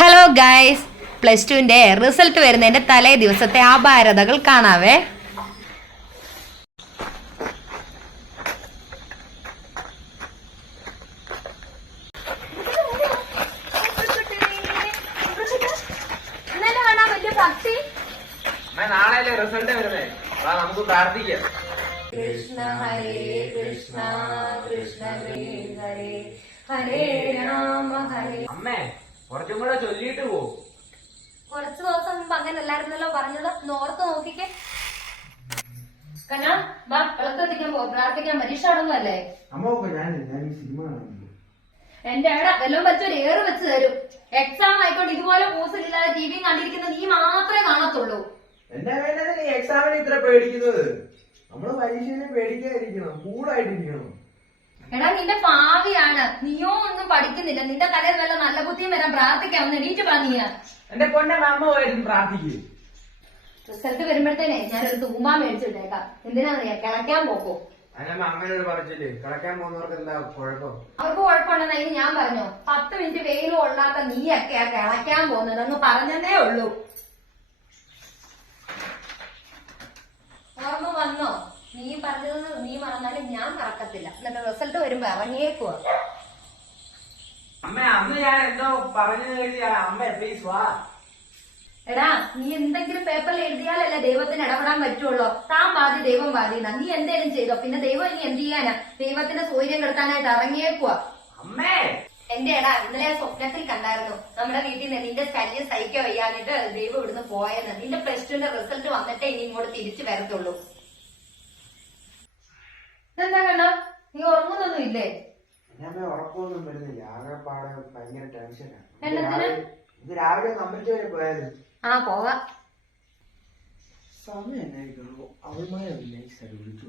Hello guys, +2ന്റെ result വരുന്നതിന്റെ തലേ ദിവസത്തെ അപാരതകൾ കാണാവേ. നാളെ റിസൾട്ട് വരുന്നേ, നമുക്ക് പ്രാർത്ഥിക്കാം. കൃഷ്ണ ഹരേ കൃഷ്ണ കൃഷ്ണ ഹരേ ഹരേ രാമ ഹരേ. അമ്മേ, കുറച്ചും കൂടെ ചൊല്ലിയിട്ട് പോകും. കുറച്ചു ദിവസം മുമ്പ് അങ്ങനെ അല്ലായിരുന്നല്ലോ പറഞ്ഞത്, നോർത്ത് നോക്കിക്കേ. കണ്ണാ വാ, വിളക്കത്തിക്കാൻ പോ, പ്രാർത്ഥിക്കാൻ. പരീക്ഷ ആണെന്നല്ലേ എന്റെ അവിടെ വല്ലതും വെച്ചൊരു ഏറ് വെച്ച് തരും. എക്സാം ആയിക്കോട്ടെ, ഇതുപോലെ പൂസിലില്ലാതെ ടി വി കണ്ടിരിക്കുന്നത് നീ മാത്രമേ കാണത്തുള്ളൂ. എന്റെ വേണ്ടത് നീ എക്സാമിന് ഇത്ര പേടിക്കുന്നത്? നമ്മള് പരീക്ഷയെ പേടിക്കാതിരിക്കണം, കൂളായിട്ടിരിക്കണം. എടാ, നിന്റെ ഭാവിയാണ്. നീയോ ഒന്നും പഠിക്കുന്നില്ല. നിന്റെ തലയിൽ വല്ല നല്ല ബുദ്ധിയും വരാൻ പ്രാർത്ഥിക്കാം. ഒന്ന് എണീറ്റ് പറഞ്ഞ എന്റെ പൊന്നെ അമ്മ പോയിരുന്നു പ്രാർത്ഥിക്കും. റിസൾട്ട് വരുമ്പോഴത്തേനെ ഞാനൊരു തൂമ്പ മേടിച്ചിട്ടേക്കാം. എന്തിനാന്നറിയാ, കിളയ്ക്കാൻ പോക്കോ. അങ്ങനെ പറഞ്ഞില്ലേ, കിളക്കാൻ പോകുന്നവർക്ക് എന്താ കുഴപ്പം? അവർക്ക് കുഴപ്പമുണ്ടെന്ന് അതിന് ഞാൻ പറഞ്ഞു. 10 മിനിറ്റ് വെയിൽ കൊള്ളാത്ത നീയൊക്കെയാ കിളയ്ക്കാൻ പോകുന്നത് എന്ന് പറഞ്ഞതേ ഉള്ളൂ. ഓർമ്മ വന്നോ? നീ പറഞ്ഞത് നീ മറന്നാലും ഞാൻ മറക്കത്തില്ല. എന്നിട്ട് റിസൾട്ട് വരുമ്പോ ഇറങ്ങിയേക്കുവാ. അമ്മ, അന്ന് ഞാൻ എന്തോ പറഞ്ഞു കഴിഞ്ഞാൽ അമ്മ പ്ലീസ് വാ. എടാ, നീ എന്തെങ്കിലും പേപ്പറിൽ എഴുതിയാലല്ലേ ദൈവത്തിന് ഇടപെടാൻ പറ്റുള്ളൂ. താൻ ബാധി ദൈവം ബാധിന. നീ എന്തേലും ചെയ്തോ, പിന്നെ ദൈവം ഇനി എന്ത് ചെയ്യാനാ? ദൈവത്തിന്റെ സൂര്യം കെടുത്താനായിട്ട് ഇറങ്ങിയേക്കുവാ. അമ്മേ, എന്റെ എടാ, ഇന്നലെ സ്വപ്നത്തിൽ കണ്ടായിരുന്നു നമ്മുടെ വീട്ടിൽ നിന്ന് നിന്റെ ശല്യം സഹിക്കാൻ വയ്യാഞ്ഞിട്ട് ദൈവം ഇവിടുന്ന് പോയെന്ന്. നിന്റെ +2ന്റെ റിസൾട്ട് വന്നിട്ടേ ഇനി ഇങ്ങോട്ട് തിരിച്ചു വരത്തുള്ളൂ. ഇതെന്താ കണ്ടോ, നീ ഉറങ്ങുന്നൊന്നും ഇല്ലേ? ഞാൻ ഉറക്കമൊന്നും വരുന്നില്ല, ആകെപ്പാടെ ഭയങ്കര ടെൻഷനാണ്. എന്നത്തിന്? ഇത് രാവിലെ അമ്പലത്തിൽ വരെ പോയാലും. ആ, പോകാം. സമയം എന്നായിരിക്കുള്ളൂ. അവൾമാരെ വിളിച്ചു.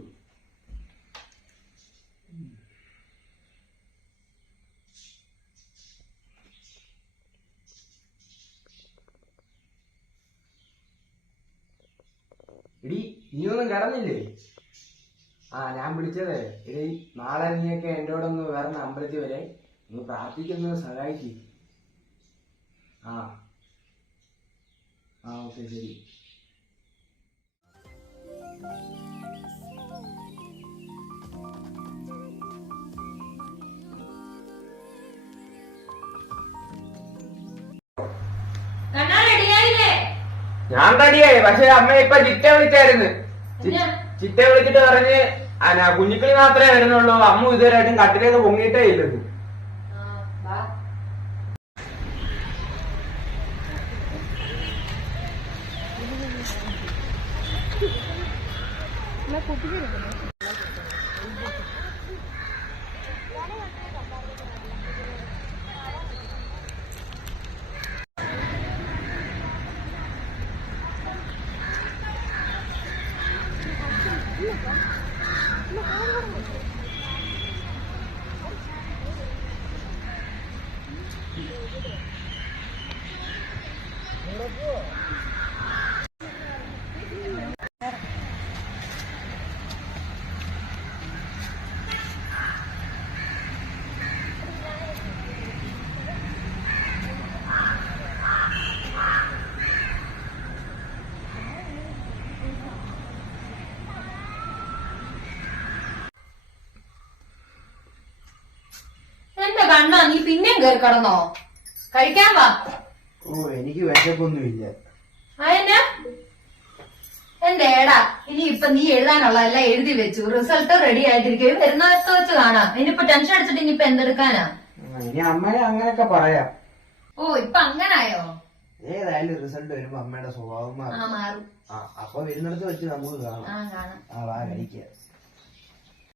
എടി, നീയൊന്നും കിടന്നില്ലേ? ഞാൻ വിളിച്ചതേ, എടി നാളെ നീയൊക്കെ എന്റെ കൂടെ ഒന്ന് വരണം അമ്പലത്തിൽ വരെ. ഒന്ന് പ്രാർത്ഥിക്കുന്നത് സഹായിച്ചു. ഓക്കെ, ശരി. ഞാൻ റെഡിയായി. പക്ഷെ അമ്മ ഇപ്പൊ ചിറ്റ വിളിച്ചായിരുന്നു. ചിറ്റ വിളിച്ചിട്ട് പറഞ്ഞ് കുഞ്ഞിക്കിളി മാത്രമേ വരുന്നുള്ളൂ, അമ്മ ഇതുവരെയായിട്ടും കട്ടിലേക്ക് പൊങ്ങിയിട്ടേ ഇല്ലത്. എന്റെ കണ്ണാ, നീ പിന്നെയും കയറി കിടന്നോ? കഴിക്കാൻ വാ. എനിക്ക് വിശപ്പൊന്നുമില്ല. അതിന് എന്റെ ഏടാ, ഇനി ഇപ്പൊ നീ എഴുതാനുള്ളതെല്ലാം എഴുതി വെച്ചു. റിസൾട്ട് റെഡി ആയിട്ടിരിക്കും. വരുന്നതൊക്കെ വെച്ച് കാണാം. ഇനിയിപ്പൊ ടെൻഷൻ അടിച്ചിട്ട് ഇനിയിപ്പൊ എന്തെടുക്കാനാ? ഇനി അമ്മയെ അങ്ങനെയൊക്കെ പറയാം. ഇപ്പൊ അങ്ങനായോ? ഏതായാലും റിസൾട്ട് വരുമ്പോ അമ്മയുടെ സ്വഭാവം മാറും. മാറും. അപ്പൊ വരുന്നിടത്ത് വെച്ച് നമുക്ക് കാണാം. കാണാം. കഴിക്കാം.